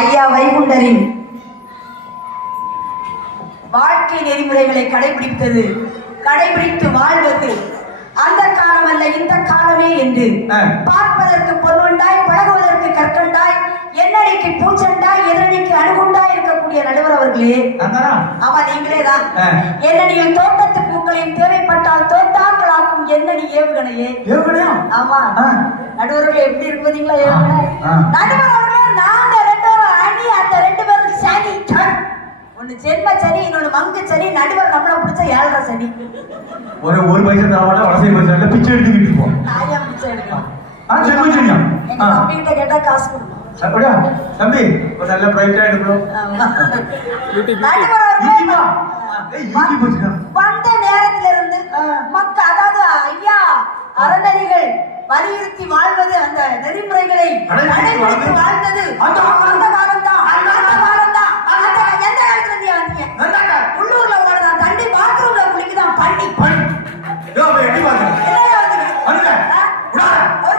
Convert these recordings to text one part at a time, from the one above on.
ஐயா வைகுண்டரின் வாழ்க்கை நெறிமுறைகளை கடைபிடித்து வாழ்வது அந்த காலம் அல்ல இந்த காலமே என்று பார்ப்பதற்கு பொருளுண்டாய் பழகுவதற்கு கற்கண்டாய் என்னடிக்கு பூச்சண்டாய் எதிரணிக்கு அணுகுண்டாய் இருக்கக்கூடிய நடுவர் அவர்களே, ஆமா நீங்களே தான். என்னடியில் தோட்டத்து பூக்களையும் தேவைப்பட்டால் தோட்டாக்களாக்கும் என்னடி ஏவுகணையே. ஆமா நடுவர்கள் எப்படி இருக்கு பாத்தீங்களா ஏவுகணை. நடுவர் அவர்களே நாங்க ரெண்டு பேரும் அணி, அந்த ரெண்டு பேரும் சனி. ஒன்னு ஜென்ம சனி, இன்னொன்னு மங்கு சனி. நடுவர் நம்மள பிடிச்ச 7.5 சனி. ஒரு பைசா தரமாட்டா வலசை பைசா பிச்சை எடுத்துக்கிட்டு இருப்போம். நாயா பிச்சை எடுக்கலாம். ஜென்ம சனியா? எங்க தம்பி கிட்ட கேட்டா காசு கொடுக்கணும். அப்படியா தம்பி? ஒரு நல்ல பிரைட்டா எடுக்கணும். நடுவர் வந்த நேரத்துல இருந்து மக்கள், அதாவது ஐயா அறநெறிகள் வலியுறுத்தி வாழ்வது, அந்த நெறிமுறைகளை கடைபிடித்து வாழ்ந்தது அந்த காலம் தான். எந்த காலத்துல நீ வந்தீங்க? உள்ளூர்ல ஓடுதான் தண்டி, பாத்ரூம்ல குளிக்குதான் பண்ணி.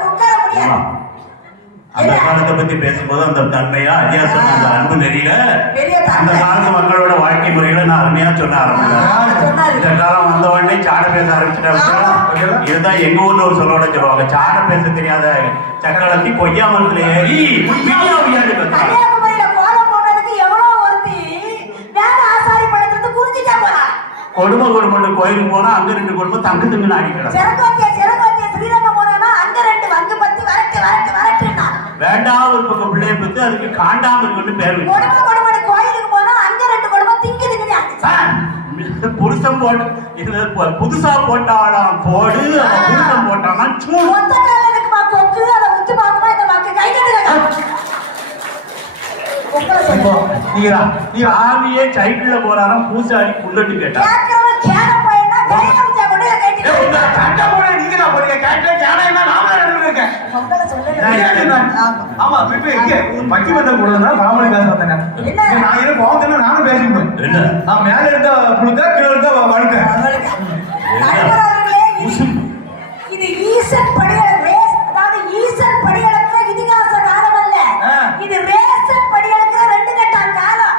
உட்கார முடியாது. அந்த காலத்தை பத்தி பேசும்போது அந்த தன்மையா ஐயா சொன்ன அந்த அன்பு நெறியில அந்த காலத்து மக்களோட வாழ்க்கை முறைகளை நான் அருமையா சொன்ன ஆரம்பிச்சேன். இந்த காலம் வந்த உடனே சாட பேச ஆரம்பிச்சுட்டா. இதுதான் எங்க ஊர்ல ஒரு சொல்லோட சொல்லுவாங்க, சாட பேச தெரியாத சக்கரத்தி கொய்யாமரத்துல ஏறி கொடுமை கோயிலுக்கு போனா அங்க 2 குடும்பம் தங்கு தங்குன்னு அடிக்கலாம். வேண்டாம் ஒரு பக்கம் பிள்ளைய பத்தி அதுக்கு காண்டாம இருக்குன்னு பேர் கோயிலுக்கு போனா அங்க 2 குடும்பம் திங்கு புருஷன் போட்டு இதுல புதுசா போட்டாலாம் போடு, புருஷன் போட்டாலாம் சாமியே சைக்கிள்ல போறாராம், பூசாரி புல்லட்டு கேட்டா நானும் பேசிக்கணும். மேல இருந்த புழுக்க கீழே இருந்த வழுக்க. இது ஈசன் படியளக்கிற இதிகாச காலம் அல்ல, இது ரேசன் படியளக்கிற 2 கட்டான் காலம்.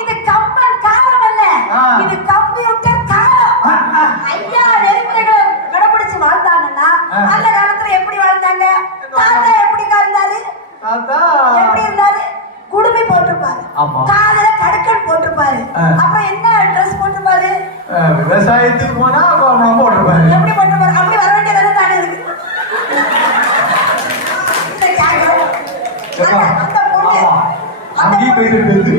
இது கம்பன் காலம் அல்ல, இது கம்ப்யூட்டர் காலம். ஐயா நெறிமுறைகளை கடைபிடிச்சு வாழ்ந்தாங்கன்னா அந்த காலத்துல எப்படி வாழ்ந்தாங்க? தாத்தா எப்படி இருந்தாரு? எப்படி இருந்தாரு? குடுமி போட்டிருப்பாரு, காதல கடுக்கன் போட்டிருப்பாரு, அப்புறம் என்ன ட்ரெஸ் போட்டிருப்பாரு? விவசாயத்துக்கு போனா போட்டிருப்பாரு. எப்படி போட்டிருப்பாரு? அப்படி வர வேண்டியது தானே இருக்கு. அந்த பொண்ணு அங்கேயே பேசுறது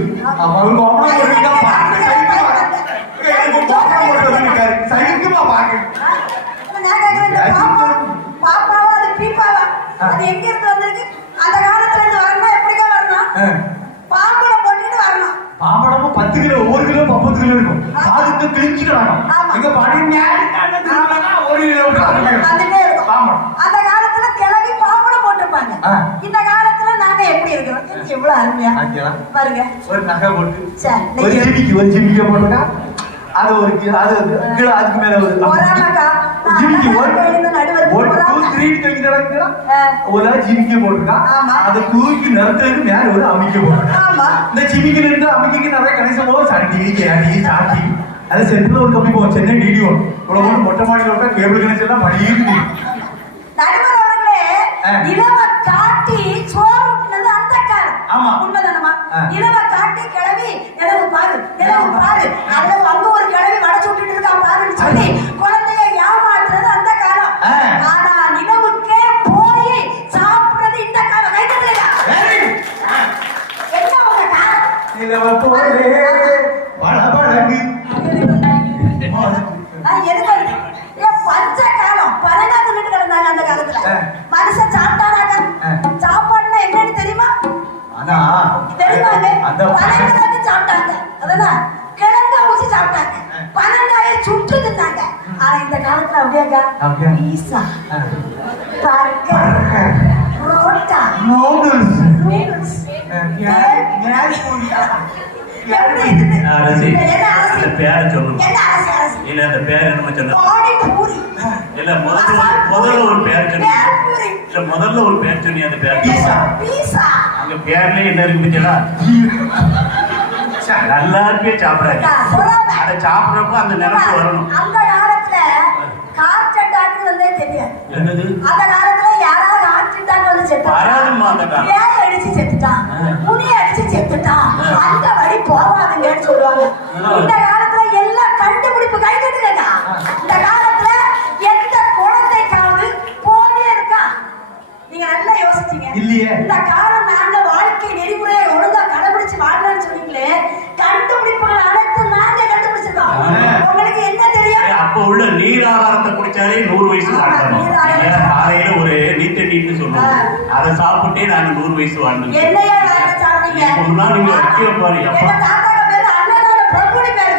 பாப்பாவா அது பீப்பாவா அது எங்க இருந்து வந்திருக்கு? அந்த காலத்துல இருந்து வரணும். எப்படிதான் வரணும்? பாம்பளம் போட்டுட்டு வரணும். பாம்பளமும் 10 கிலோ, 1 கிலோ 30 கிலோ இருக்கும். அதுக்கு கிழிஞ்சிட்டு வரணும். எங்க பாடி ஒரு வந்துட்டே இருக்கும். அந்த காலத்துல கிளவி பாம்பளம் போட்டுப்பாங்க. இந்த காலத்துல நாங்க எப்படி இருக்கிறோம்? எவ்வளவு அருமையா பாருங்க. ஒரு நகை போட்டு ஒரு ஜிமிக்கி போட்டுக்கா, அது ஒரு கிலோ அதுக்கு மேல ஒரு ஜிமிக்கி ஜிமிக்கி போட்டுருக்கா. அதை தூக்கி நிறுத்துறதுக்கு மேல ஒரு அமைக்க போட்டுருக்கா. இந்த ஜிமிக்கி இருந்து அமைக்க நிறைய கணேசம் போது சண்டி கேடி சாட்டி அது சென்ட்ரல் ஒரு கம்மி போகும். சென்னை டிடி வரும். இவ்வளவு மொட்டை மாடியில் விட்டா கேபிள் கணேசம் எல்லாம் பழியுது. நடுவர் அவர்களே, நிலவ காட்டி சோறு ஊட்டினது அந்த காலம். உண்மைதானமா? நிலவ காட்டி கிளவி நிலவு பாரு அல்லது அங்க ஒரு கிளவி வடைச்சு விட்டுட்டு இருக்கா பாருன்னு சொல்லி குழந்தைய ஏமாற்றுறது அந்த காலம். ஆனா நிலவுக்கே போய் சாப்பிடுறது இந்த காலம். என்ன உங்க காலம்? நிலவ போலே பழபழகு பஞ்ச காலம் 14 மினிட் கிடந்தாங்க அந்த காலத்துல. மனுஷன் சாப்பிட்டாங்க. சாப்பாடுனா என்னன்னு தெரியுமா? தெரியுமாங்க? சாப்பிட்டாங்க. அதான் கிழங்கா ஊசி சாப்பிட்டாங்க, பனங்காய சுட்டு தின்னாங்க. ஆனா இந்த காலத்துல அப்படியேக்கா பீஸா, பர்கர், புரோட்டா, நூடுல்ஸ் முதல்ல ஒரு பேர் இல்ல முதல்ல ஒரு பேர் சொன்னி அந்த பேர் பீஸா. பீஸா. அங்க பேர்லயே என்ன இருக்குதுடா நல்லா இருக்கே சாப்பிடாது அதை சாப்பிடுறப்ப அந்த நினைப்பு வரணும். அந்த காலத்துல ஹார்ட் அட்டாக் வந்தே தெரியாது. என்னது அந்த காலத்துல யாராவது ஹார்ட் அட்டாக் வந்து செத்துட்டான், வராதும்மா அந்த காலம். ஏன் அடிச்சு செத்துட்டான், முடி அடிச்சு செத்துட்டான், அந்த வழி போவாதுங்கன்னு சொல்லுவாங்க. இந்த காலத்துல எல்லாம் கண்டுபிடிப்பு கை தட்டுங்க. இந்த காலத்துல எந்த குழந்தைக்காவது போனே இருக்கா? நீங்க நல்லா யோசிச்சீங்க இல்லையே. இந்த காலம் நாங்க வாழ்க்கை நெறிமுறையை ஒழுங்கா கடைபிடிச்சு வாழலாம்னு சொன்னீங்களே, கண்டுபிடிப்புகள் அனைத்து நாங்க கண்டுபிடிச்சிருக்கோம். உங்களுக்கு என்ன தெரியும்? அப்ப உள்ள நீர் ஆகாரத்தை குடிச்சாலே 100 வயசு வாழ்ந்தோம். காலையில ஒரு நீட்டு சொல்லுவோம், அதை சாப்பிட்டே நாங்க 100 வயசு வாழ்ந்தோம். என்னையா நாங்க சாப்பிட்டீங்க? நீங்க வைக்க பாருங்க எங்க தாத்தாக்கு பேரு அன்னதான பிரபுன்னு பேரு.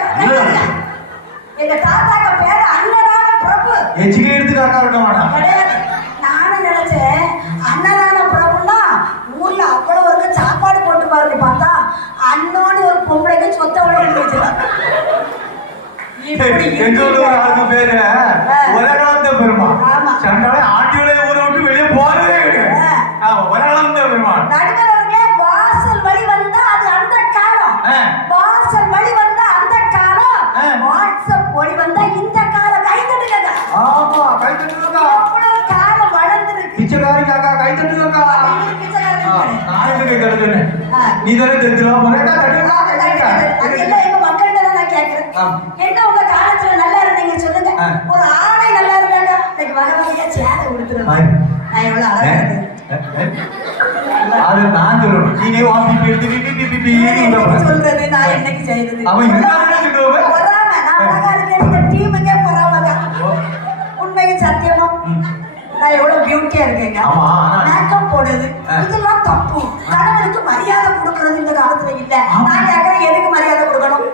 எங்க தாத்தாக்கு பேரு அன்னதான பிரபு. எச்சிக்கை எடுத்து காக்கா விட மாட்டான். கிடையாது. நானும் நினைச்சேன் அன்னதான பிரபுன்னா ஊர்ல அவ்வளவு ஒரு சாப்பாடு போட்டு பாருங்க, பார்த்தா அண்ணோடு ஒரு பொம்பளைக்கு சொத்த விட வச்சிருக்காங்க. எங்க ஊர்ல ஒரு ஆளுக்கு பேரு உலகளந்த பெருமாள். ஆமா. சண்டாலே ஆட்டியோட ஊரை விட்டு வெளியே போறதே கிடையாது. உலகளந்த பெருமாள். நடுவர்களே, வாசல் வழி வந்தா அது அந்த காலம். வாசல் வழி வந்தா அந்த காலம். வாட்ஸ்அப் வழி வந்தா இந்த காலம். கை தட்டுங்க. ஆமா, கை தட்டுங்க. எவ்வளவு காலம் வளர்ந்துருக்கு. பிச்சைக்காரி காக்கா கை தட்டுங்க. நான் கை தட்டுறேன். நீ தானே தெரிஞ்சுவா போறேன். அது எல்லாம் எங்க மக்கள்கிட்ட தான் நான் கேட்கிறேன். என்ன உங்க காலத்துல நல்லா இருந்தீங்க சொல்லுங்க. ஒரு ஆணை நல்லா இருந்தாங்க, இன்னைக்கு வர வரையா சேலை கொடுத்துருவேன். நான் எவ்வளவு அழகா இருக்கேன். அது நான் சொல்லணும். நீங்க வாங்கி எடுத்து சொல்றது நான் என்னைக்கு செய்யறது? அவன் இருந்தானே சொல்லுவேன். பொறாம. நான் அழகா இருக்கேன். இந்த டீமுக்கே பொறாமங்க. உண்மைக்கு சத்தியமா நான் எவ்வளவு பியூட்டியா இருக்கேங்க. மேக்கப் போடுறது இதெல்லாம் தப்பு. கணவனுக்கு மரியாதை கொடுக்கறது இந்த காலத்துல இல்ல. நான் கேட்கறேன், எதுக்கு மரியாதை கொடுக்கணும்?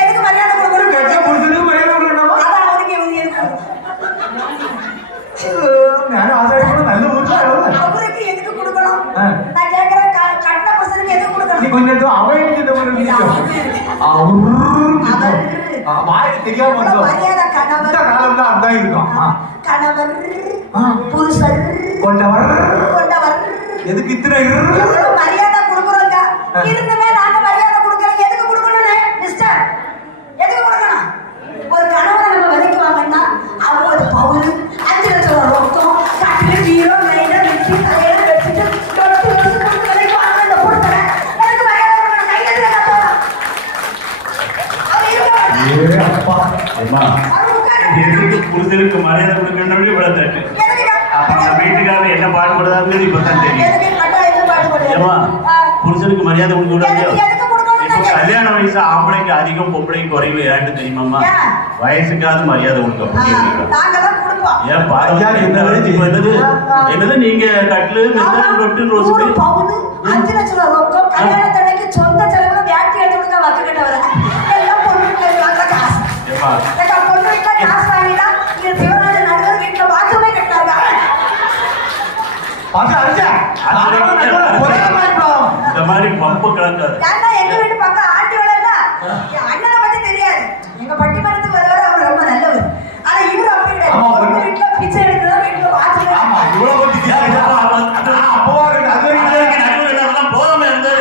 எதுக்கு மரியாதை கொடுக்கணும்? அதான் அவருக்கு இவங்க எதுக்கு அவருக்கு எதுக்கு கொடுக்கணும்? நான் கேட்கறேன், கட்ட பசங்களுக்கு எதுக்கு கொடுக்கணும்? கொஞ்சம் தெரியாம மரியாதை கணவர் காலம் தான் அதான் இருக்கும். கணவர் புருஷர் கொண்டவர் எதுக்கு இத்தனை எவ்வளவு மரியாதை கொடுக்குறோங்க. இருந்துமே நாங்க மரியாதை கொடுக்கறோம். எதுக்கு கொடுக்கணும்னு மிஸ்டர்? எதுக்கு கொடுக்கணும்? ஒரு கணவரை நம்ம விலைக்கு வாங்கன்னா 50 பவுன் 5 லட்சம் ரொக்கம் கட்டில ஹீரோ லைனர் வெட்டி தலையில வச்சுட்டு தொட்டு கொடுத்து விலைக்கு வாங்க. இந்த கொடுத்தேன் எதுக்கு மரியாதை கொடுக்கணும்? கையில புருஷனுக்கு மரியாதை கொடுக்கணும் இவ்வளவு தட்டு. அப்புறம் வீட்டுக்காரர் என்ன பாடுபடுறாங்கன்னு இப்பதான் தெரியும். புருஷனுக்கு மரியாதை கொடுக்க கல்யாண வயசு ஆம்பளைக்கு அதிகம் பொம்பளைக்கு குறைவு. ஏன்னு தெரியுமாமா? வயசுக்காவது மரியாதை கொடுக்க ஏன் பாருங்க. என்னது என்னது நீங்க கட்லு ரொட்டு ரோஸ் 5 லட்சம் ரொக்கம் கல்யாணத்தன்னைக்கு சொந்த செலவுல வேட்டி எடுத்து கொடுக்க வச்சுக்கிட்ட வர எல்லாம் பொண்ணு காசு பொண்ணு வீட்டுல காசு வாங்கிட்டா இங்க சிவராஜ நடுவர் வீட்டுல பாத்ரூமே கட்டினாங்க. இந்த மாதிரி பம்பு கிடக்காது. எங்க வீட்டு பக்கம் ஆண்டி வளர்ல அண்ணனை பத்தி தெரியாது. எங்க பட்டிமன்றத்துக்கு வருவாரு, அவர் ரொம்ப நல்லவர். ஆனா இவரு அப்படி கிடையாது. வீட்டுல பிச்சை எடுத்துதான் வீட்டுல பாத்ரூம் போதாம இருந்தது.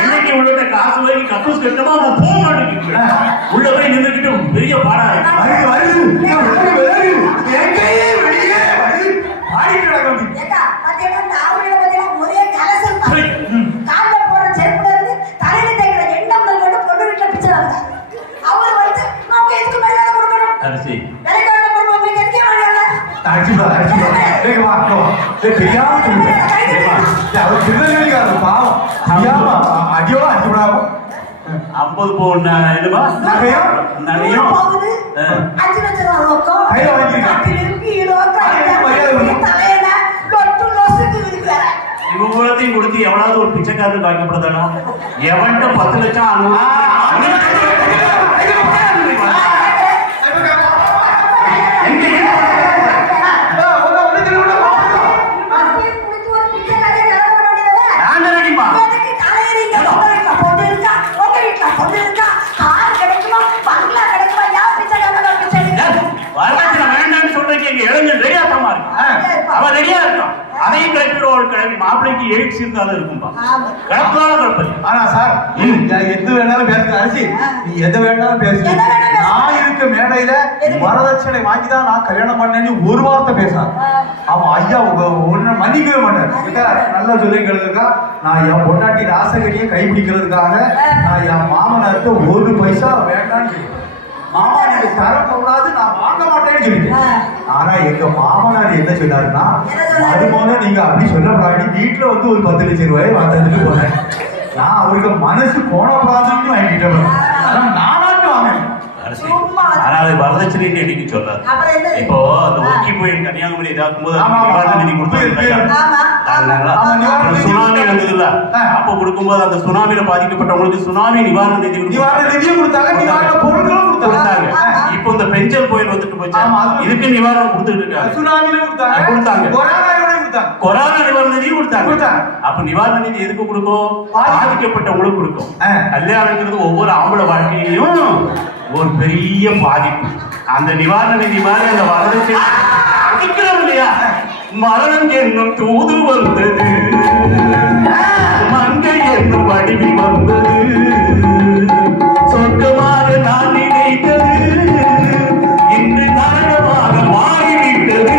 என்னைக்கு உள்ள காசு வாங்கி கக்கூஸ் கட்டமா அவன் போக மாட்டேங்குது. உள்ள போய் நின்றுக்கிட்டு பெரிய பாடா ஒரே கலசல் கால போற செருப்புல இருந்து தலையில தேய்க்கிற எண்ணம் கொண்டு பொண்ணு வீட்டுல பிச்சை வாங்க. அவர் வந்து அவங்க எதுக்கு மரியாதை கொடுக்கணும்? அரிசி வேலைக்கு வந்த பொண்ணு உங்களுக்கு எதுக்கே மரியாதை? பாவம் அடியோட அடிச்சு விடாம 50 பவுன் என்னமா நகையும் 5 லட்சம் ரொக்கம் கையில வாங்கிருக்கேன். இவங்கத்தையும் கொடுத்து எவ்வளவு ஒரு பிச்சைக்காரர் வாங்கப்படுதானோ எவன்ட்ட 10 லட்சம் எங்க இளைஞன் ரெடியாட்டமா இருக்கு. அவன் ரெடியா இருக்கான். அதையும் கிளப்பி ஒரு கிளம்பி மாப்பிள்ளைக்கு எய்ட்ஸ் இருந்தாலும் இருக்கும்பா. கிளப்புனாலும் கிளப்பது. ஆனா சார் எது வேணாலும் பேசுங்க அரசி, நீ எது வேணாலும் பேசு. நான் இருக்க மேடையில வரதட்சணை வாங்கிதான் நான் கல்யாணம் பண்ணேன்னு ஒரு வார்த்தை பேசாது. அவன் ஐயா ஒன்னு மன்னிக்கவே மாட்டார். நல்லா சொல்லிக்கிறதுக்கா நான் என் பொண்டாட்டி ராசகரியை கைப்பிடிக்கிறதுக்காக நான் என் மாமனாருக்கு ஒரு பைசா வேண்டான்னு சொல்லி மாமா நீங்க தரக்கூடாது நான் வாங்க மாட்டேன்னு சொல்லிட்டேன். ஆனா எங்க மாமனார் என்ன சொன்னாருன்னா, மருமகனை நீங்க அப்படி சொல்லக்கூடாது, வீட்டுல வந்து ஒரு 10 லட்சம் ரூபாய் வாங்குறதுக்கு போனேன். நான் அவருக்கு மனசு போனக்கூடாதுன்னு வாங்கிட்டேன். நானாட்டு வாங்கினேன். ஆனால் வரதட்சணை எண்ணிக்கை சொல்லாது. இப்போ அந்த ஒக்கி புயல் கன்னியாகுமரி இதாக்கும் போது நிதி சுனாமி வந்ததுல அப்ப கொடுக்கும்போது அந்த சுனாமியில பாதிக்கப்பட்டவங்களுக்கு சுனாமி நிவாரண நிதியும் கொடுத்தாங்க, பொருட்களும் கொடுத்தாங்க. இப்போ இந்த பெஞ்சல் புயல் வந்துட்டு போச்சு, இதுக்கு நிவாரணம் கொடுத்துட்டு இருக்காங்க. சுனாமியில கொடுத்தாங்க, கொரோனா நிவாரண நிதியும் கொடுத்தாங்க. அப்ப நிவாரண நிதி எதுக்கு கொடுக்கும்? பாதிக்கப்பட்டவங்களுக்கு கொடுக்கும். கல்யாணங்கிறது ஒவ்வொரு ஆம்பளை வாழ்க்கையிலையும் ஒரு பெரிய பாதிப்பு. அந்த நிவாரண நிதி மாதிரி அந்த வரதட்சணை அடிக்கிறோம் இல்லையா, மரணம் என்னும் தூது வந்தது, மங்கை என்னும் வடிவி வந்தது, சொர்க்கமாக நான் நினைத்தது இன்று நரகமாக மாறிவிட்டது.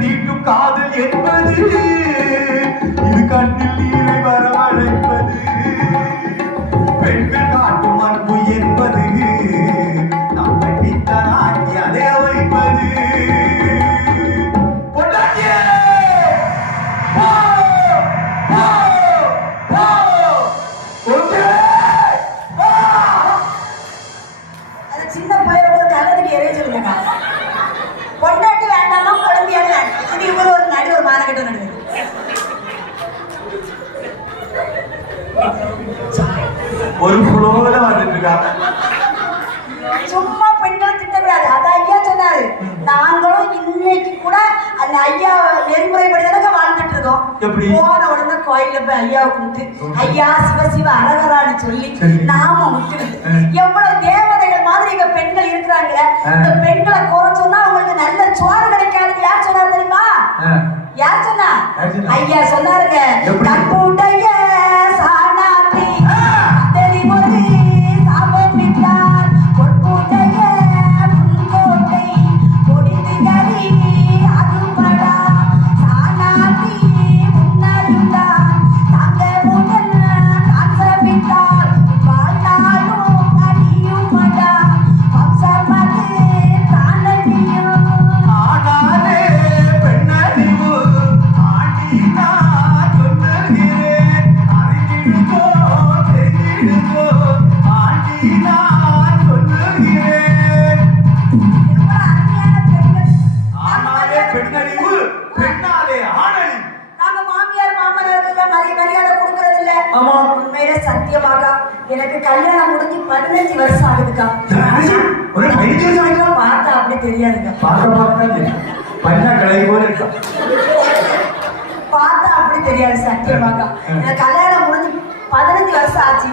தீட்டும் காதல் என்பது இது கண்ணில் நீரை வரவழைப்பது, பெண்கள் காட்டும் அன்பு என்பது நாம் கட்டித்தனாக்கி அதை வைப்பது. சின்ன பையன் கலந்துக்கு எரிய சொல்லுங்க. பொண்டாட்டி வேண்டாமா குழந்தையாக இது இவர் ஒரு நடி ஒரு மானகட்ட நடக்குது. ஒரு புலோல வந்துட்டு இருக்காங்க. சும்மா பெண்களை திட்டக்கூடாது. அது ஐயா சொன்னாரு. நாங்களும் இன்னைக்கு கூட அந்த ஐயா நெறிமுறைப்படிதானே வாழ்ந்துட்டு இருக்கோம். போன உடனே கோயில போய் ஐயாவை கும்பிட்டு ஐயா சிவசிவ அரகரான்னு சொல்லி நாம விட்டுடுது. எவ்வளவு தேவதைகள் மாதிரி எங்க பெண்கள் இருக்கிறாங்க. இந்த பெண்களை குறைச்சோம்னா அவங்களுக்கு நல்ல சோறு கிடைக்காது. யார் சொன்னார் தெரியுமா? யார் சொன்னா? ஐயா சொன்னாருங்க. கற்புடைய சாணாத்தி தெரிவது சாபமிட்டார் பொற்புடைய முன்கோட்டை பொடிதிகரி அதுபடா சாணாத்தி முன்னாயுள்ளார் தங்க முதல் காசபிட்டார் வாழ்நாளும் அடியும் மடா வம்சமது தானடியும். ஆனாலே பெண்ணறிவு ஆண்டினா சொல்லுகிறேன், அறிவிடுதோ தெரிவிடுதோ ஆண்டினா சொல்லுகிறேன். எவ்வளவு அருமையான பெண்கள். ஆனாலே பெண்ணறிவு பெண்ணாலே ஆணறிவு. நாங்க மாமியார் மாமனாருக்கு மரியாதை கொடுக்கறது இல்ல. ஆமா. உண்மையிலே சத்தியமாக எனக்கு கல்யாணம் முடிஞ்சு 15 வருஷம் ஆகுதுக்கா. ஒரு 15 வருஷம் ஆயிடுச்சா? பார்த்தா அப்படி தெரியாதுங்க. பார்க்க பண்ணா கலை போல இருக்கா. பார்த்தா அப்படி தெரியாது சத்தியமாக. எனக்கு கல்யாணம் முடிஞ்சு 15 வருஷம் ஆச்சு.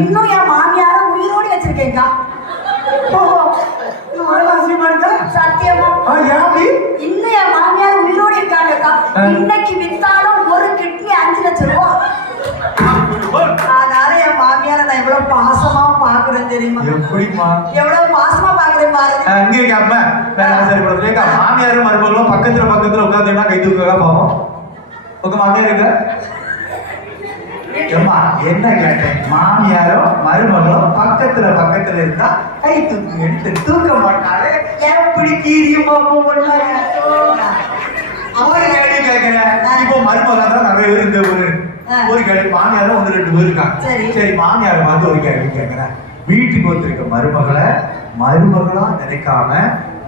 இன்னும் என் மாமியார உயிரோடு வச்சிருக்கேன்க்கா. சத்தியமா இன்னும் என் மாமியார் உயிரோடு இருக்காங்கக்கா. இன்னைக்கு வித்தாலும் ஒரு கிட்னி 5 லட்சம் ரூபாய். அதனால என் மாமியார நான் எவ்வளவு பாசமா பாக்குறேன் தெரியுமா? எப்படிமா எவ்வளவு பாசமா பாக்குறேன் பாருங்க. அங்கே கேப்ப சரி பண்றேன். மாமியாரும் மருமகளும் பக்கத்துல உட்காந்துன்னா கை தூக்கா பாவம். உங்க மாமியார் இருக்க என்ன கேட்டேன்? மாமியாரும் மருமகளும் பக்கத்துல இருந்தா கை தூக்கு எடுத்து தூக்க மாட்டாலே எப்படி கீரியும் அவரு கேள்வி கேட்கிறேன். இப்போ மருமகள் தான் நிறைய பேர் இந்த ஒரு கேள்வி, மாமியாரும் 1-2 பேர் இருக்காங்க. சரி மாமியாரை பார்த்து ஒரு கேள்வி கேட்கிறேன். வீட்டுக்கு வந்திருக்க மருமகளா நினைக்காம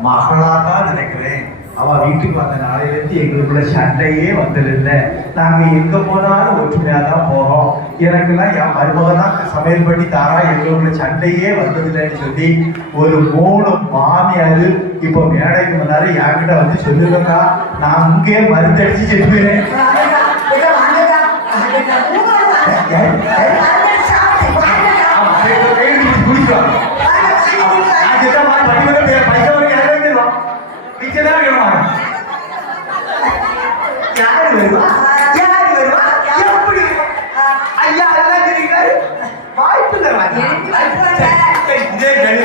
மகளா தான் நினைக்கிறேன். அவ வீட்டுக்கு வந்த நாளையில இருந்து எங்களுக்குள்ள சண்டையே வந்ததில்லை. நாங்க எங்க போனாலும் ஒற்றுமையா தான் போறோம். எனக்கெல்லாம் என் மருமக தான் சமையல் பண்ணி தாரா, எங்களுக்குள்ள சண்டையே வந்ததில்லைன்னு சொல்லி ஒரு 3 மாமியாரு இப்போ மேடைக்கு முன்னாடி என்கிட்ட வந்து சொல்லுங்கக்கா, நான் இங்கே மருந்தடிச்சு செல்வேன். ஆமா, எழுதி குடிக்கலாம். நான் சொல்ற மாதிரி படிக்கிற பைசா வரைக்கும் எனக்கு வேண்டிடுவோம். மிச்சம் தான் வேணுமா? யாரு வருவா? யாரு வருவா? எப்படி? ஐயா அதெல்லாம் தெரியுறாரு. வாய்ப்பு தராங்க. இதே கடி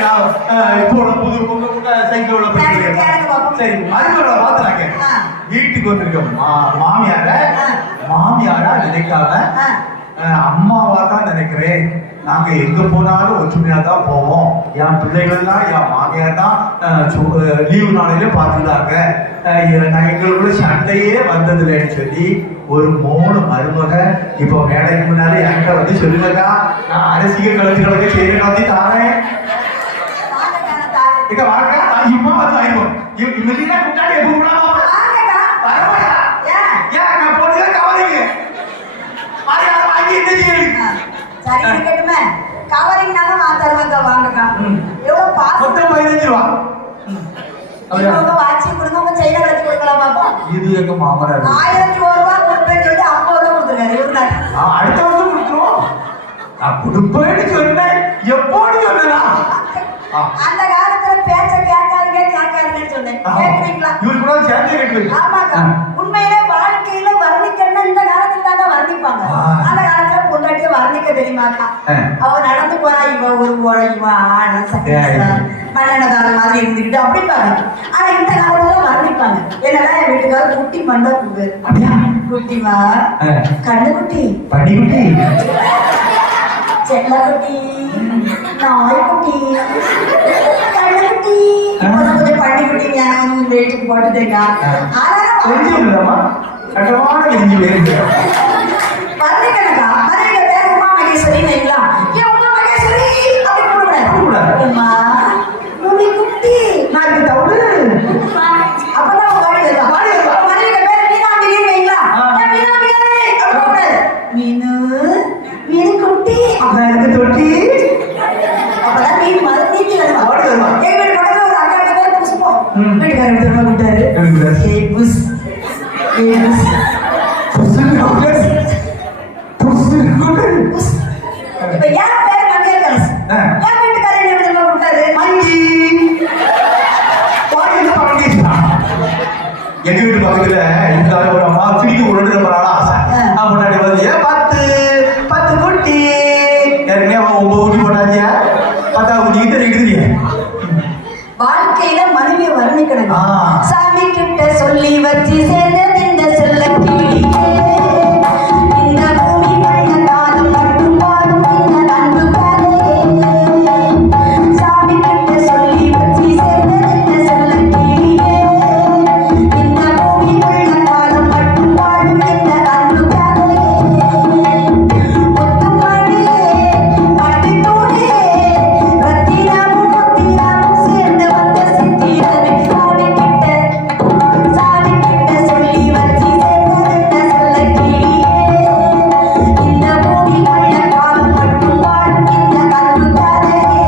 இப்போ புது புது சைக்கிளோட சரி மருமகளை பார்த்துறாங்க. வீட்டுக்கு வந்திருக்கோம் மாமியாரா நினைக்காம அம்மாவா தான் நினைக்கிறேன். நாங்க எங்க போனாலும் ஒற்றுமையா தான் போவோம். என் பிள்ளைகள்லாம் என் மாமியார் தான் லீவு நாளையில பார்த்துருந்தாங்க. எங்களுக்குள்ள சண்டையே வந்ததில்லைன்னு சொல்லி ஒரு 3 மருமக இப்போ வேலைக்கு முன்னாலே என்கிட்ட வந்து சொல்லுங்கக்கா நான் அரசியல் கலந்துகளுக்கு செய்ய காத்தி தாரேன். வாழ்க்கை இப்போ வந்து ஆயிடுவோம். இவங்க முன்னாடி எப்போ சரி இருக்கட்டுமே. கவரிங் நாங்க மாத்தாருவாங்க வாங்கக்கா. எவ்வளவு பாசம். மொத்தம் 15 ரூபா. உங்க வாட்சி கொடுங்க, உங்க செயின கட்டி கொடுக்கலாம் பாப்பா. இது எங்க மாமனார் 1001 ரூபா கொடுப்பேன்னு சொல்லி 50 ரூபா கொடுத்துருக்காரு இவரு. அடுத்த வருஷம் கொடுத்துருவோம். நான் கொடுப்பேன்னு சொன்னேன். எப்போன்னு சொன்னா அந்த காலத்துல பேச்ச கேட்காதுன்னு சொன்னேன். கேக்குறீங்களா? இவரு கூட சேர்ந்து கேட்குறீங்க. ஆமாக்கா. உண்மையிலே வாழ்க்கையில வர்ணிக்கணும்னா இந்த காலத்துல தாங்க வர்ணிப்பாங்க. அந்த காலத்துல பொண்டாட்டிய வர்ணிக்க தெரியுமாக்கா? அவ நடந்து போறா, இவ ஒரு போட, இவ ஆன மன்னனதார மாதிரி இருந்துக்கிட்டு அப்படிப்பாங்க. ஆனா இந்த காலத்துல வர்ணிப்பாங்க. என்னன்னா என் வீட்டுக்காரர் குட்டி மண்டா கூடு. குட்டிமா, கண்ணு குட்டி, படி குட்டி, செல்ல குட்டி, நாய் குட்டி, கண்ணு குட்டி, கொஞ்சம் பட்டி குட்டி ஞானம் இந்த வீட்டுக்கு போட்டுட்டேங்க. வர்ணிக்கணுக்கா. மதுரையில பேர் உமா மகேஸ்வரி வைங்களா? ஏன் உமா மகேஸ்வரி அப்படி கூடாது. உமா உமி குட்டி நான் தவிர அப்பதான் பாடி வருவா. மதுரையில பேர் மீனாம்பிகை வைங்களா? மீனாம்பிகை அப்படி கூடாது. மீனு மீன் குட்டி எனக்கு தொட்டி அப்பதான் மீன் மது நீட்டி வருவா. எங்க வீட்டு பக்கத்துல ஒரு அக்கா பேர் புஷ்பம். வீட்டுக்காரர் திரும்ப விட்டாரு. ஏய் புஷ், ஏய் புஷ், இப்ப யார் பேர் மங்கைய கலசு? என் வீட்டுக்காரர் என்ன விதமா விட்டாரு? எங்க வீட்டு பக்கத்துல இந்த ஒரு அம்மா சிரிக்க உடனே போறாளா ஆசை. முன்னாடி வந்து 10 குட்டி ஏற்கனவே அவன் 9 குட்டி போட்டாச்சியா 10 குட்டி கிட்ட இருக்குது. வாழ்க்கையில மனைவியை வர்ணிக்கணும். சாமி கிட்ட சொல்லி வச்சு சேர்ந்தது இந்த செல்ல கிளி. இந்த பூமி மண்ண காலம் மட்டும் பாடும் இந்த அன்பு கதையே. சாமி கிட்ட சொல்லி வச்சு சேர்ந்தது இந்த செல்ல கிளியே. இந்த பூமி மண்ண காலம் மட்டும் பாடும் இந்த அன்பு கதையே. முத்துமணியே பட்டு தூணியே ரத்தினமும் முத்தினமும் சேர்ந்து வந்த சித்திரமே. சாமி கிட்ட சொல்லி வச்சு சேர்ந்தது இந்த செல்ல கிளியே. இந்த பூமி மண்ண காலம் மட்டும் பாடும் இந்த அன்பு கதையே.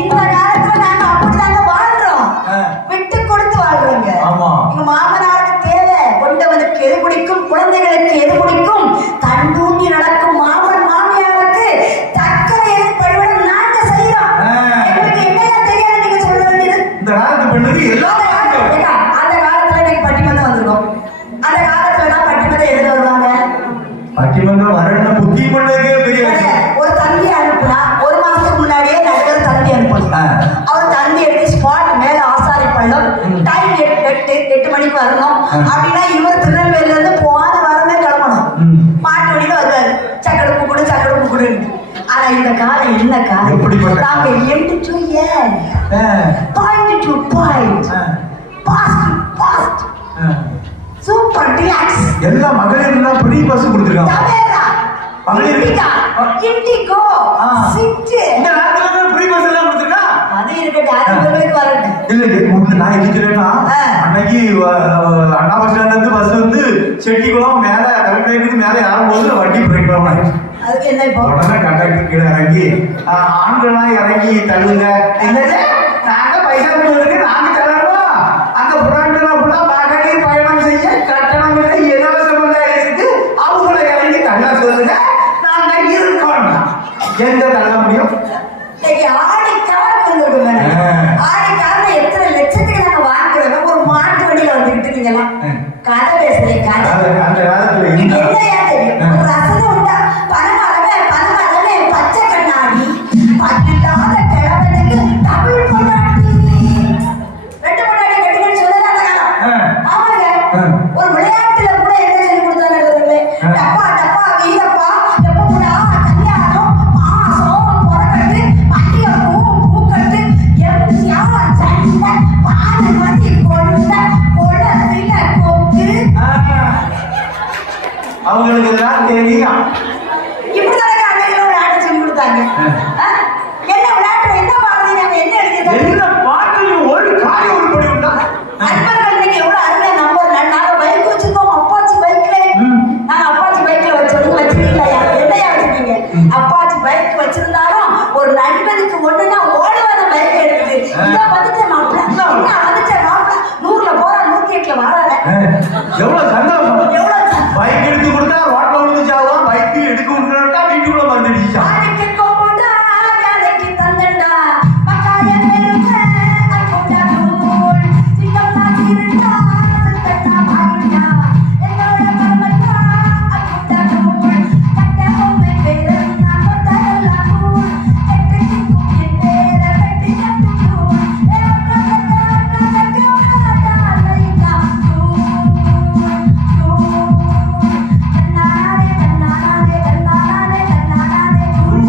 இந்த காலத்துல நாங்க அப்படிதாங்க வாழ்றோம். விட்டு கொடுத்து வாழ்றோங்க. எங்க மாமனாருக்கு தேவை கொண்டவனுக்கு எது பிடிக்கும், குழந்தைகளுக்கு எது பிடிக்கும், தன் தூங்கி நடக்கும் மாமன் மாமியாருக்கு தக்கன எது படுவதும் நாங்க செய்யறோம். எங்களுக்கு என்னையா தெரியாது நீங்க சொல்ல வேண்டியது. இந்த காலத்து பெண்ணுக்கு எல்லாம் ஏக்கா, அந்த காலத்துல எனக்கு பட்டிமன்றம் வந்திருக்கும். அந்த காலத்துல தான் பட்டிமன்றம் எழுத வருவாங்க. பட்டிமன்றம் வரணும் புத்தி பண்ணவே பெரிய ஒரு தந்தி அனுப்புனா 1 மாசத்துக்கு முன்னாடியே நடுவர் தந்தி அனுப்பணும். அவர் தந்தி எடுத்து ஸ்பாட் மேல ஆசாரி பள்ளம் டைம் 8 மணிக்கு வரணும். அப்படின்னா இவர் திருநெல்வேலியில இருந்து போன வாரமே கிளம்பணும். மாட்டு வண்டியில வருவாரு. சக்கரை கூப்பிடு. ஆனா இந்த காலம் என்னக்கா? நாங்க end to end, point to point, past, super relax. எல்லா மகளிர்லாம் பெரிய பஸ் கொடுத்துருக்காங்க. தவேரா இண்டிகோ சிட் இந்த நாட்டுல ஃப்ரீ பஸ் எல்லாம் கொடுத்துருக்கா. அது இருக்கட்டும், அது சொல்லுங்க வரட்டும். இல்ல நான் எதுக்குறேன்னா அன்னைக்கு அண்ணா பஸ் ஸ்டாண்ட்ல இருந்து பஸ் வந்து செட்டிக்குளம் மேல கலெக்டரேட்டுக்கு மேல ஏறும்போது வண்டி பிரேக் டவுன் ஆயிடுச்சு. அதுக்கு என்ன இப்போ? உடனே கண்டக்டர் கீழே இறங்கி ஆண்கள்லாம் இறங்கி தள்ளுங்க. இல்லையே நாங்க பைசா கொடுத்துருக்கு, நாங்க தரணும். அந்த புறாண்டெல்லாம் ஃபுல்லா பயணம் செய்ய கட்டணம் இல்லை, இலவசம் இருக்கு. அவங்கள இறங்கி தள்ள கதை பேசுறேன் கதை. அந்த காலத்துல எனக்கு என்னையா தெரியும்? ஒரு ரசனை உண்டா? பணமரமே பச்சை கண்ணாடி பத்தில்லாத கிழவனுக்கு தமிழ் பொண்டாட்டி. ரெண்டு பொண்டாட்டி கட்டிக்கன்னு சொன்னது அந்த காலம். ஆமாங்க. ஒரு விளையாட்டுல கூட என்ன சொல்லி கொடுத்தாங்க? டப்பா டப்பா வீரப்பா எப்படா கல்யாணம் மாசம் புறக்கட்டு மல்லிகை பூக்கட்டு எம்ஜிஆர் சண்டை பால் மதி கொண்ட குளத்தில கொக்கு. அவங்களுக்கு எல்லாம் தெரியும். இப்படிதானே அன்னைக்கு விளையாட்டு சொல்லி கொடுத்தாங்க. என்ன விளையாட்டு என்ன பாடுறது? நாங்க என்ன எழுதியது? என்ன பாட்டில் ஒரு காய் உருப்படி உண்டா? நண்பர்கள் இன்னைக்கு எவ்வளவு அருமையா நம்பர். நாங்க பைக் வச்சிருக்கோம் அப்பாச்சி பைக்ல. நாங்க அப்பாச்சி பைக்ல வச்சிருக்கீங்களா? என்னையா வச்சிருக்கீங்க? அப்பாச்சி பைக் வச்சிருந்தாலும் ஒரு நண்பனுக்கு ஒண்ணுன்னா ஓடுவாத பைக் எடுக்குது. இத வந்துட்டு மாப்பிள்ள என்ன வந்துட்டு மாப்பிள்ள 100ல போற 108ல வராத. எவ்வளவு சந்தோஷம். எவ்வளவு பைக் எடுத்து கொடுத்தா ரோட்ல விழுந்துச்சாவா, பைக் எடுக்க விட்டுட்டா வீட்டுக்குள்ள வந்துடுச்சா. ஆனைக்கு கொம்புண்டா யானைக்கு தந்தண்டா பக்காய நேருங்க அக்குண்டா நூல் சிங்கம்னா சீருண்டா சித்தட்டா பாருண்டா என்னோட மரமண்டா அக்குண்டா நூல் கட்ட பொம்மை பேரன்னா கொட்டல்ல நூல் கெட்டி குக்கி பேர கட்டி கட்டு நூல் ஏவட்டா லைகா நூல் கண்ணாரே கண்ணாரே கண்ணாரே கண்ணாரே நூல்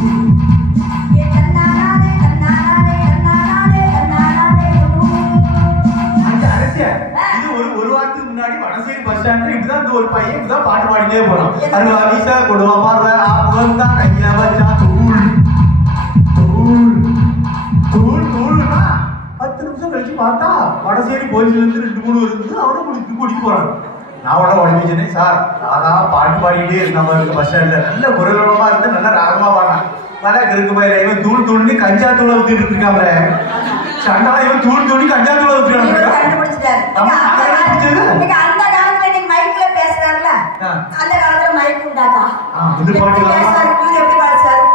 ஏ கண்ணாரே கண்ணாரே கண்ணாரே கண்ணாரே நூல். அந்த அரசியல் இது ஒரு வாரத்துக்கு முன்னாடி வடசேரி பஸ் ஸ்டாண்ட்ல இப்படிதான் இந்த ஒரு பையன் இப்படிதான் பாட்டு பாடிட்டே போறான். அது அரிசா கொடுவா பார்வை ஆகுவன் தான் கையா வச்சா தூள் தூள் தூள் தூள்னா 10 நிமிஷம் கழிச்சு பார்த்தா வடசேரி போலீஸ்ல இருந்து 2-3 இருந்து அவனை குடிக்க போறாங்க. நான் உடனே உடனே சார் நான் பாட்டு பாடிட்டே இருந்த பஸ் ஸ்டாண்ட்ல நல்ல குரலமா இருந்து நல்ல ராகமா பாடினான். வர இருக்கு பயில இவன் தூள் தூள்னு கஞ்சா தூளை ஊத்திட்டு இருக்காங்க. சண்டா இவன் தூள் தூளி கஞ்சா தூளை ஊத்திட்டு கண்டுபிடிச்சிட்டாரு. ஆமா, கண்டுபிடிச்சது. நீங்க அந்த காலத்துல நீங்க மைக்ல பேசுறாருல அந்த காலத்துல மைக் உண்டாக்கா? இது பாட்டுலாம் பேசுறாரு. இவர் எப்படி பாடுறாரு?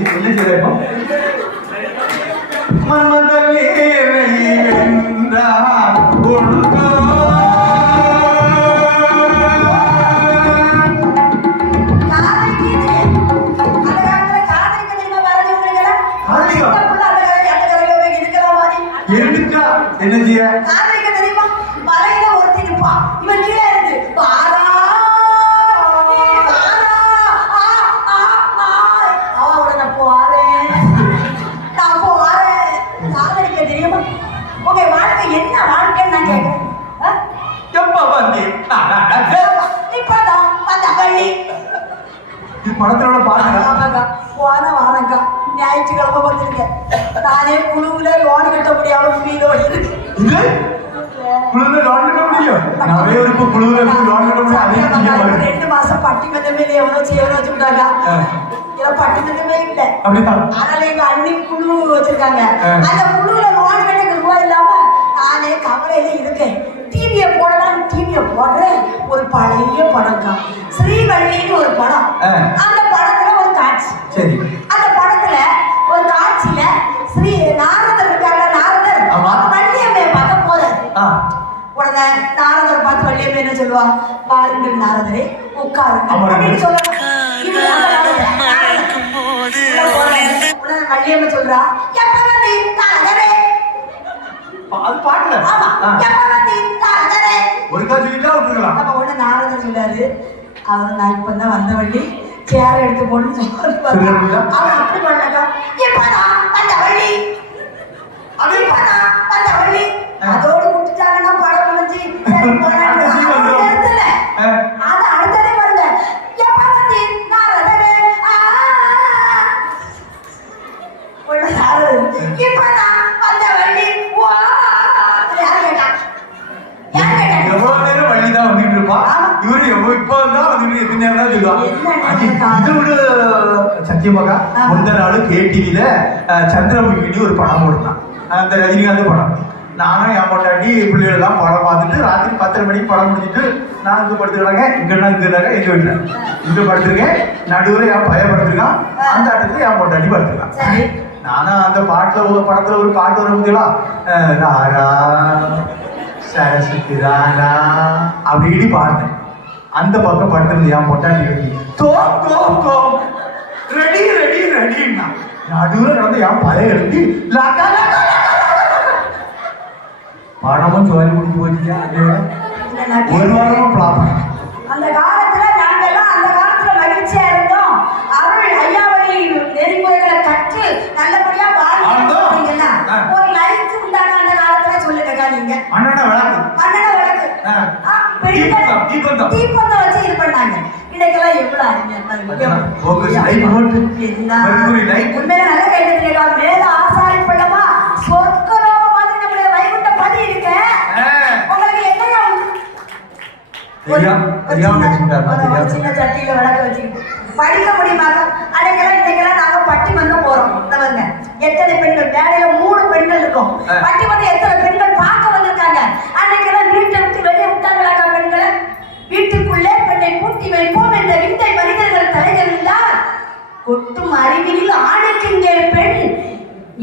இது என்ன செய்யறப்போ மன்மதனே வெளியென்றா கொண்டா காதலிக்கு அந்த காலத்துல காதலிக்கு தெரியுமா வரது உங்களுக்கு? காதலிக்கா? அந்த புள்ள அந்த காலத்துல அந்த காலத்துல இருக்கிற மாதிரி எடுக்கா என்ன செய்ய? காதலிக்க தெரியுமா? மலையில ஒருத்தி நிப்பா. இவன் கீழே இருந்து பாரா அவளோட நான் போறேன். காதலிக்க தெரியுமா? உங்க வாழ்க்கை என்ன வாழ்க்கைன்னு நான் கேட்கிறேன். எப்ப வந்து இப்பதான் அந்த கள்ளி இது படத்தோட பாருங்க. போன வாரங்கா ஞாயிற்றுக்கிழமை வந்துருக்கேன். நானே குழுவுல லோன் கட்ட முடியாம ஃபீலோட இருக்கு. இது குழுல லோன் கட்ட முடியும். நிறைய இருக்கு குழுல லோன் கட்ட முடியும். அதே நீங்க 2 மாசம் பட்டிமன்றமே எவ்வளவு செய்யணும் வச்சுட்டாங்க. இதெல்லாம் பட்டிமன்றமே இல்ல. அப்படிதான். அதனால எங்க அண்ணி குழு வச்சிருக்காங்க. அந்த குழுல லோன் கட்ட ரூபாய் இல்லாம நானே கவலையில இருக்கேன். டிவியை போடலாம் டிவியை போடுறேன். ஒரு பழைய படம்க்கா ஸ்ரீவள்ளின்னு ஒரு படம். அந்த படத்துல ஒரு காட்சி. சரி. அந்த படத்துல ஒரு காட்சியில ஸ்ரீ நாரதர் இருக்காங்க. நாரதர் வள்ளியம்மையை பார்க்க போறாரு. உடனே நாரதர் பார்த்து வள்ளியம்மை என்ன சொல்லுவா? பாருங்கள் நாரதரே உட்காருங்க அப்படின்னு சொல்லுவாங்க. உடனே வள்ளியம்மை சொல்றா எப்ப வந்து நாரதரே அது பாட்டுல ஆமா எப்ப வந்து நாரதரே ஒரு காட்சியில விட்டுக்கலாம். அப்ப உடனே நாரதர் சொல்றாரு அவர் நான் இப்பதான் வந்த வள்ளி சேர் எடுத்து போட்டு சொல்லுவாரு. அவன் அப்படி பண்ணாக்கா இப்பதான் வந்த வள்ளி இப்பதான் வந்த வள்ளி அதோடு விட்டுட்டாங்கன்னா படம் முடிஞ்சு எடுத்துல அது அடுத்ததே வருங்க எப்ப வந்து நாரதரே நாரதர் இப்பதான் வந்த வள்ளி யாரு கேட்டா யாரு கேட்டா? எவ்வளவு நேரம் வள்ளிதான் வந்துட்டு இருப்பா. இவரு இப்பதான் வந்துட்டு எத்தனை நேரம் தான் சொல்லுவாங்க. இது விட சத்தியமாக்கா முந்த நாள் கேடிவில சந்திரமுகின்னு ஒரு படம் போடுறான். அந்த ரஜினிகாந்த் படம். நானும் என் பொண்டாட்டி பிள்ளைகளெல்லாம் படம் பார்த்துட்டு ராத்திரி 10:30 மணிக்கு படம் முடிச்சுட்டு நான் இங்கே படுத்துக்கிறாங்க. இங்கெல்லாம் எங்க வீட்டில் இங்க படுத்துருக்கேன். நடுவில் என் பையன் படுத்துருக்கான். அந்த இடத்துல என் பொண்டாட்டி படுத்துருக்கான். நானா அந்த பாட்டுல படத்துல ஒரு பாட்டு வர முடியலா ராரா சரஸ்வதி ராரா அப்படின்னு பாடினேன். அந்த பக்கம் படுத்துருந்து என் பொட்டாட்டி எழுதி தோம் தோம் தோம் ரெடி ரெடி ரெடின்னா நடுவில் நடந்து என் பழைய எழுதி படமும் சோழி முடிஞ்சு போச்சுயா. ஒரு வாரமா பிளாப். அந்த காலத்துல நாங்கெல்லாம் அந்த காலத்துல மகிழ்ச்சியா இருந்தோம். அருள் ஐயாவளி நெறிமுறைகளை கற்று நல்லபடியா வாழ்ந்தீங்கன்னா ஒரு லைஃப் உண்டான அந்த காலத்துல சொல்லுங்க நீங்க. அண்ணன விளக்கு தீப்பந்தம் வச்சு இது பண்ணாங்க. இன்னைக்கெல்லாம் எவ்வளவு உண்மையில நல்ல கேட்டுருக்கா. மேல ஆசாரி பள்ளமா சொற்கலோக மாதிரி நம்முடைய வைகுண்ட பதி இருக்க. உங்களுக்கு என்னையா சின்ன சட்டியில விளக்க வச்சுக்கிட்டு படிக்க முடியுமாங்க? அன்னைக்கெல்லாம் இன்னைக்கெல்லாம் நாங்க பட்டிமன்றம் போறோம். எத்தனை பெண்கள் வேலையில 3 பெண்கள் இருக்கும். பட்டிமன்றம் எத்தனை பெண்கள் பார்க்க வந்திருக்காங்க. அன்னைக்கெல்லாம் வீட்டை விட்டு வெளியே விட்டாங்களாக்கா பெண்களை? வீட்டுக்குள்ளே பெண்ணை பூட்டி வைப்போம் என்ற விந்தை மனிதர்கள் தலைகளில் கொட்டும் அறிவியில் ஆணுக்கின்ற பெண்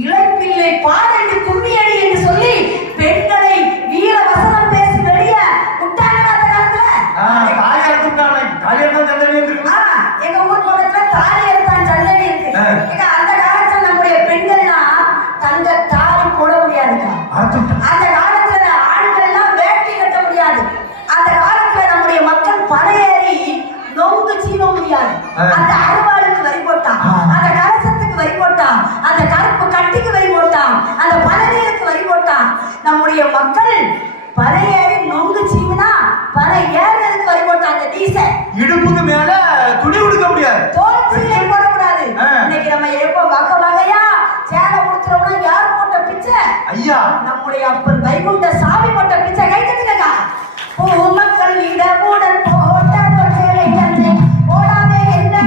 இழப்பில்லை பாடண்டு கும்மியடி என்று சொல்லி பெண்களை வீர வசனம் பேசி வெளிய விட்டாங்களா அந்த காலத்துல? எங்க ஊர் பக்கத்துல தாலி எடுத்தான் சல்லடி இருக்கு. அந்த காலத்துல நம்முடைய பெண்கள்லாம் தங்க தாலி போட முடியாதுங்க. அந்த காலத்துல ஆண்கள்லாம் வேட்டி கட்ட முடியாது. அந்த காலத்துல நம்முடைய மக்கள் பழையேறி நொங்கு சீவ முடியாது. அந்த அறுவாளுக்கு வரி போட்டான், அந்த கலசத்துக்கு வரி போட்டான், அந்த கருப்பு கட்டிக்கு வரி போட்டான், அந்த பழநீருக்கு வரி போட்டான். நம்முடைய மக்கள் பழையேறி நொங்கு சீவினா பல ஏறுறதுக்கு வரி போட்டான். அந்த டீச இடுப்புக்கு மேல துணி உடுக்க முடியாது, தோல் சீலை போடக்கூடாது. இன்னைக்கு நம்ம எப்ப வகை வகையா சேலை கொடுத்துறோம்னா யார் போட்ட பிச்சை? ஐயா நம்முடைய அப்பன் வைகுண்ட சாமி போட்ட பிச்சை. கை தட்டுங்க. பூமக்கள் இடமுடன் போட்ட சேலை தந்து போடாதே என்ன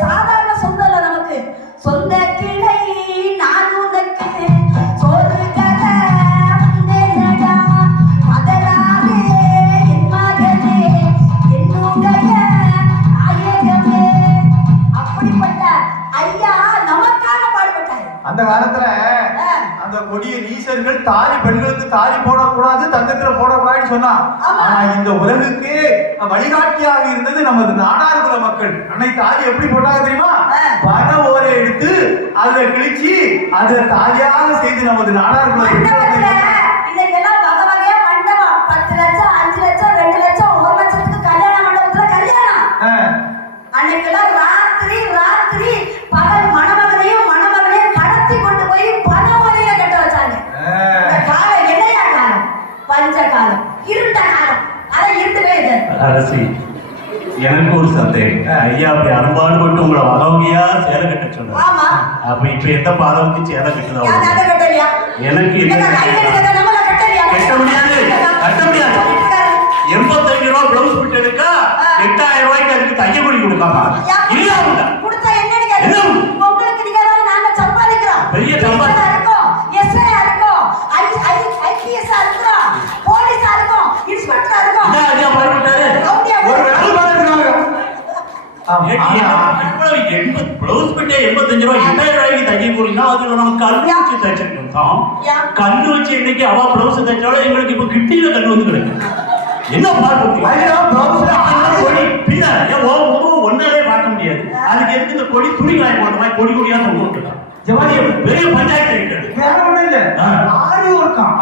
சாதாரண சொந்தம் இல்ல நமக்கு. சொந்த கிளை நான் உனக்கு சோறு கத வந்தேனடா மதராதே என் மகனே என்னுடைய நாயகமே. அப்படிப்பட்ட ஐயா நமக்காக பாடுபட்டாரு. அந்த காலத்துல அந்த கொடிய நீசர்கள் தாலி பெண்களுக்கு தாலி போடக்கூடாது, தங்கத்துல போடக்கூடாதுன்னு சொன்னா. ஆனா இந்த உலகுக்கு வழிகாட்டியாக இருந்தது நமது நாடார்குல மக்கள். அன்னைக்கு தாலி எப்படி போட்டாங்க தெரியுமா? பண ஓரை எடுத்து அதுல கிழிச்சு அதை தாலியாக செய்து நமது நாடார்குல இன்னைக்கெல்லாம் வகை வகையா மண்டபம் 10 லட்சம் 5 லட்சம் 2 லட்சம் 1 லட்சத்துக்கு கல்யாண மண்டபத்துல கல்யாணம். அன்னைக்கெல்லாம் ராத்திரி ராத்திரி பகல் மணமகனையும் மணமகனையும் கடத்தி கொண்டு போய் பண ஓலையில கட்ட வச்சாங்க. காலம் என்னையா காலம்? பஞ்ச காலம், இருண்ட காலம். அதை இருந்துவே இல்லை. அரசி, எனக்கு ஒரு சந்தேகம். ஐயா அப்படி அன்பாடு கொண்டு உங்களை வகவகையா சேலை கட்ட சொன்னார். ஆமா. அப்ப இப்ப எந்த பாதவத்தி சேலை கட்டுதா? எனக்கு கட்ட முடியாது, கட்ட முடியாது. 85 ரூபாய் பிளவுஸ் பிட் எடுக்கா 8000 ரூபாய்க்கு அதுக்கு தையக்கூலி கொடுக்காமா? இல்ல கொடுத்தா என்ன உங்களுக்கு நீங்க நாங்க சம்பாதிக்கிறோம். பெரிய சம்பாதிக்கிறோம். எஸ்ஐயா இருக்கும், ஐபிஎஸ்ஆ இருக்கும், போலீஸா இருக்கும், இன்ஸ்பெக்டரா இருக்கும். ஐயா பாருட்டாரு ஒரு வேலை பாக்குறாங்க. பிளவுஸ் பிட்டே 85 ரூபாய் 8000 ரூபாய்க்கு தையக்கூலினா அதுல நம்ம கல்லு வச்சு தைச்சிருக்கோம். கல்லு வச்சு இன்னைக்கு அவ பிளவுஸ் தைச்சாலும் எங்களுக்கு இப்ப கிட்டில கல்லு வந்து கிடக்கு. என்ன பார்க்க ஒன்னாலே பார்க்க முடியாது. அதுக்கு எதுக்கு இந்த கொடி துணி காய போட்ட மாதிரி கொடி கொடியா தொங்க பெரிய பஞ்சாயத்து வேற ஒண்ணு இல்ல. ஆரி ஒர்க்கம்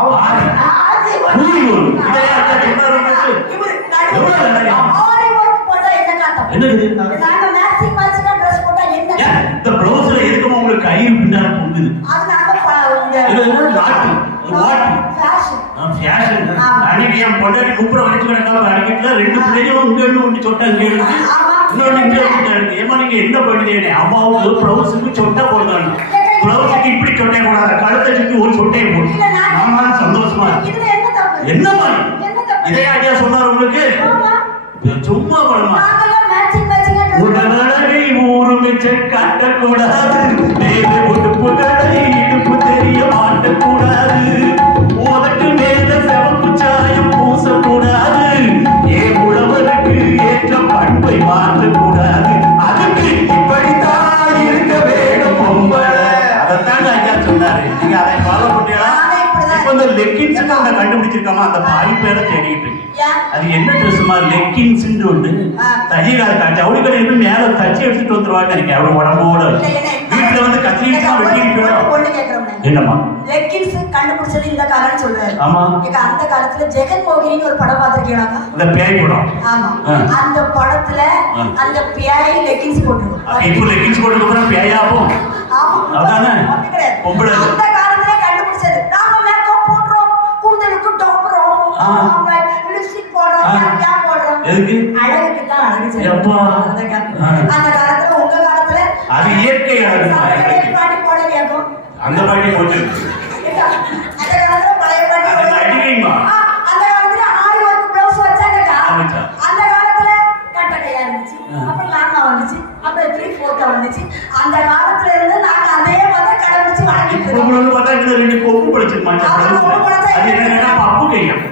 ஆரி work. ஊரி ஊரு. இதையா ஐயா சொன்னாரு உங்களுக்கு? இவரு நடுவுல எவ்வளவு நல்லாயா? ஆரி work போட்டா என்ன காட்டும்? என்னது? நாங்க மேட்சிங் மேட்சிங்கா ட்ரெஸ் போட்டா என்ன? ஏன் இந்த ப்ளவுஸ்ல எதுக்குமா உங்களுக்கு கயிறு பின்னால பொங்குது? அது நாங்க இது என்ன நாட்டு? ஒரு வாட்டு. ஃபேஷன். ஃபேஷன். ஆமா. அன்னைக்கு என் பொண்டாட்டி கூப்பிட வச்சு கிடக்காம அடிக்கல 2 பிள்ளையும் இங்க ஒன்று சொட்டா இங்க இருக்கு. ஆமா. இன்னொன்னு இங்க இருக்கு. ஏமா நீங்க என்ன பண்ணுறீங்க? அம்மாவுக்கு ப்ளவுஸுக்கு சொட்டா போடுறாங்க. ப்ளவுஸுக்கு இப்படி சொட்டே கூடாது. கழுத்தை சுத்தி ஒரு சொட்டையை போடு. ஆமா சந்தோஷமா இருக்கு. இதுல என்ன தப்பு? என்ன மாதிரி? என்ன தப்பு? இதே ஐடியா சொன்னார் உங்களுக்கு? ஆமா. சும்மா படமா நாங்கெல்லாம் மேட்சிங் மேட்சிங்கா ட்ரெஸ் உடனடி ஊருமிச்ச காட்டக்கூடாது. தேவை உடுப்பு கடை இடுப்பு தெரிய மாட்டக்கூடாது. உனக்கு மேல செவப்பு சாயம் பூசக்கூடாது. ஏன் உழவனுக்கு ஏற்ற பண்பை மாற்றக்கூடாது. அதுக்கு இப்படித்தான் இருக்க வேணும் பொம்பளை. அதைத்தான் ஐயா சொன்னாரு. நீங்க அதை ஃபாலோ பண்ணியா? இப்ப இந்த லெக்கின்ஸுக்கு அவங்க கண்டுபிடிச்சிருக்காமா அந்த பாய் பேரை தேடிட்டு இருக்கு. அது என்ன ட்ரெஸ்மா லெக்கின்ஸ் ஒன்று தையகார காட்சி அவளுக்கு இருந்து மேல தச்சு எடுத்துட்டு வந்துருவாங்க. நீங்க அவ்வளவு உடம்போட வீட்டுல வந்து கத்திரிக்காய் வெட்டிட்டு என்னமா லெக்கின்ஸ் கண்டுபிடிச்சது இந்த காலம்னு சொல்றாரு. ஆமா. இங்க அந்த காலத்துல ஜெகன் மோகினின்னு ஒரு படம் பார்த்திருக்கீங்களா? அந்த பேய் படம். ஆமா. அந்த படத்துல அந்த பேய் லெக்கின்ஸ் போட்டுருக்கும். இப்போ லெக்கின்ஸ் போட்டுக்கு அப்புறம் பேயாவும். ஆமா. அதானே பொம்பளை. அந்த காலத்துல கண்டுபிடிச்சது. நாம மேக்கப் போடுறோம், கூந்தலுக்கு டோப்பறோம், நாம லிப்ஸ்டிக் போடுறோம், மேக்கப் போடுறோம். எதுக்கு? அழகுக்கு தான் அழகு. எப்பா அந்த காலத்துல உங்க காலத்துல அது இயற்கை அழகு. பாட்டி போடலையாக்கும். அந்த பாட்டி போட்டு அந்த காலத்துல பழைய பாட்டி அடிக்கிறீங்களா? அந்த காலத்துல ஆரி ஒர்க் ப்ளவுஸ் வச்சாங்கக்கா. ஆமாச்சா. அந்த காலத்துல கட்டடையா இருந்துச்சு, அப்புறம் லாங்கா வந்துச்சு, அப்புறம் 3/4 வந்துச்சு. அந்த காலத்துல இருந்து நாங்க அதே மாதிரி கடைபிடிச்சு வளர்ந்துட்டு இருக்கோம். உங்களுக்கு பார்த்தா இந்த 2 கொம்பு படிச்சிருமாங்க. அது என்னன்னா பப்பு கையம்.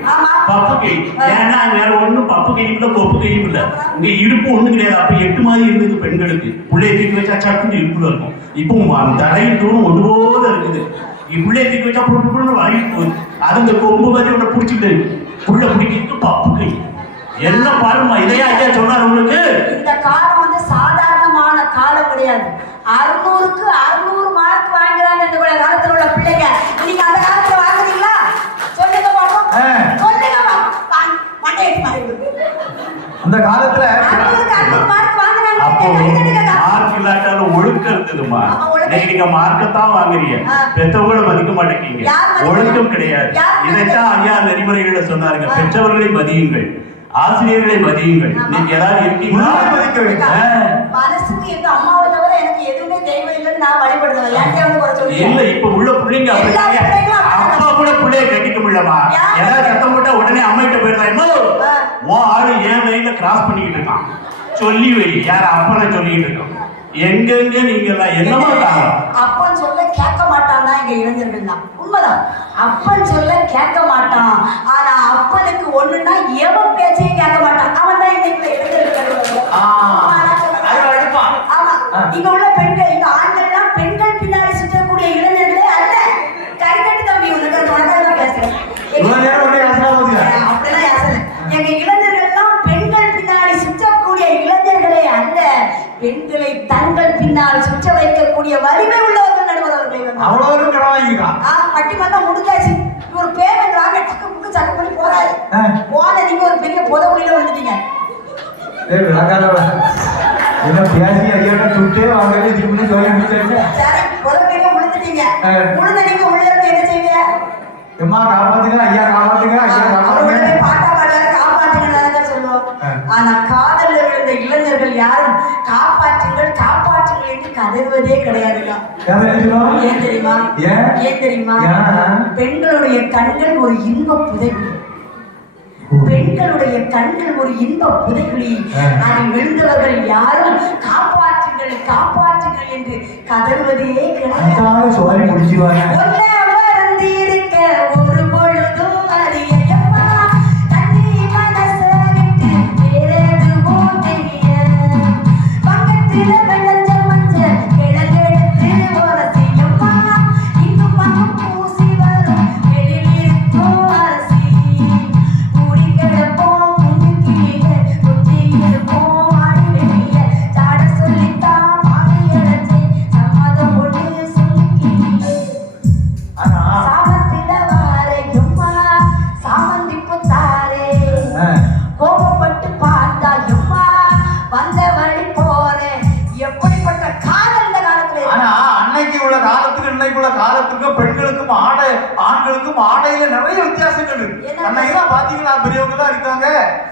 பப்பு கை. ஏன்னா வேற ஒண்ணும் பப்பு கையும் இல்ல கொப்பு கையும் இல்ல. இங்க இடுப்பு ஒண்ணு கிடையாது. அப்ப 8 மாதிரி இருந்தது பெண்களுக்கு. புள்ளைய தூக்கி வச்சா சட்டுன்னு இடுப்புல இருக்கும். இப்போ தலையும் தூரம் ஒன்று போல இருக்குது. புள்ளைய தூக்கி வச்சா புண்ணு வாங்கிட்டு போகுது. அது இந்த கொம்பு மாதிரி ஒண்ணு பிடிச்சிட்டு புள்ள பிடிக்கிட்டு பப்பு கை. என்ன பாருமா இதையா ஐயா சொன்னார் உங்களுக்கு? இந்த காலம் வந்து சாதாரணமான காலம் கிடையாது. 600க்கு 600 மார்க் வாங்குறாங்க இந்த காலத்துல உள்ள பிள்ளைங்க. நீங்க அந்த காலத்துல வாங்குறீங்களா? சொல்லுங்க பாப்போம். சொல்லுங்க பாப்போம். மண்டையை மாறிடுது. அந்த காலத்துல 600க்கு 600 மார்க் வாங்குறாங்க. அப்போ மார்க் இல்லாட்டாலும் ஒழுக்கம் இருக்குதுமா. நீங்க மார்க்கத்தான் வாங்குறீங்க. பெற்றவங்களை மதிக்க மாட்டேங்க. ஒழுக்கம் கிடையாது. இதைத்தான் ஐயா நெறிமுறைகளை சொன்னாருங்க. பெற்றவர்களை மதியுங்கள், ஆசிரியர்களை மதியுங்கள். நீங்க ஏதாவது இருக்கீங்களா? மனசுக்கு எங்க அம்மாவை தவிர எனக்கு எதுவுமே தெய்வம் இல்லைன்னு நான் வழிபடுறேன். ஏன்டே வந்து குறை சொல்லி இல்ல இப்ப உள்ள பிள்ளைங்க அப்பா கூட பிள்ளைய கட்டிக்க முடியலமா. ஏதாவது சத்தம் போட்டா உடனே அம்மா கிட்ட போயிடுறாங்க. உன் ஆளு ஏன் வயல கிராஸ் பண்ணிக்கிட்டு இருக்கான் சொல்லி வை. யார அப்பனை சொல்லிட்டு இருக்கோம். எங்கெங்க நீங்க எல்லாம் என்னமா காரணம்? அப்பன் சொல்ல கேட்க மாட்டான் தான் எங்க இளைஞர்கள் தான். உண்மைதான். அப்பன் சொல்ல கேட்க மாட்டான். ஆனா அப்பனுக்கு ஒண்ணுன்னா எவன் பேச்சையும் கேட்க மாட்டான். அவன் தான் இன்னைக்கு இளைஞர்கள். ஆமா. இங்க உள்ள பெண்கள், இங்க ஆண்கள்லாம் பெண்கள் பின்னாடி சுற்றக்கூடிய இளைஞர்களே அல்ல. கைதட்டு தம்பி உனக்கு தொடர்ந்து பேசுறேன். அப்படிலாம் யாசனை. எங்க இளைஞர்கள்லாம் பெண்கள் பின்னாடி சுற்றக்கூடிய இளைஞர்களே அல்ல. பெண்களை தங்கள் பின்னால் சுற்ற வைக்கக்கூடிய வலிமை உள்ளவர்கள் நடுவர் அவர்களை பட்டிமன்றம் முடிஞ்சாச்சு. ஒரு பேமெண்ட் வாங்க டக்கு முக்கு சட்டை பண்ணி போறாரு. போன நீங்க ஒரு பெரிய புதவுல வந்துட்டீங்க. என்ன பேசி ஐயா சுட்டே வாங்கவே திரும்பி சொல்லி முடிச்சாங்க. சரி புதவுல முடிஞ்சிட்டீங்க. முடிஞ்ச நீங்க உள்ள இருந்து என்ன செய்வீங்க? அம்மா காப்பாத்துங்க, ஐயா காப்பாத்துங்க, ஐயா காப்பாத்துங்க. பாட்டா பாடுறாரு காப்பாற்றுங்க சொல்லுவோம். ஆனா காதல்ல விழுந்த இளைஞர்கள் யாரும் காப்பாற்றுங்கள் காப்பாற்றுங்கள் என்று கதறுவதே கிடையாதுங்க. ஏன் தெரியுமா? ஏன் தெரியுமா? பெண்களுடைய கண்கள் ஒரு இன்ப புதைகுழி. பெண்களுடைய கண்கள் ஒரு இன்ப புதைகுழி. அதில் விழுந்தவர்கள் யாரும் காப்பாற்றுங்கள் காப்பாற்றுங்கள் என்று கதறுவதே கிடையாது. சொல்லி முடிச்சிருவாங்க. ஒரு பொழுதும் அறியப்பா தண்ணி மனச விட்டு வேறெதுவும் தெரிய பக்கத்துல வெள்ளஞ்ச மஞ்ச கிழங்கெடுத்து உரசியப்பா இன்னும் பக்கம் பூசி வரும் வெளியிருக்கும் அரசி கூடி கிடப்போம் குஞ்சுக்கிய குஞ்சி இருப்போம் ஆடி வெளிய சாட சொல்லித்தான் மாறி அடைச்சி சம்மதம் ஒன்று சொல்லிக்கிய சாபத்தில வாரையும்மா பெண்களுக்கும் ஆண்களுக்கும் ஆடையில நிறைய வித்தியாசங்கள் இருக்கு. அன்னைக்கு பாத்தீங்கன்னா பெரியவங்க எல்லாம் இருக்காங்க,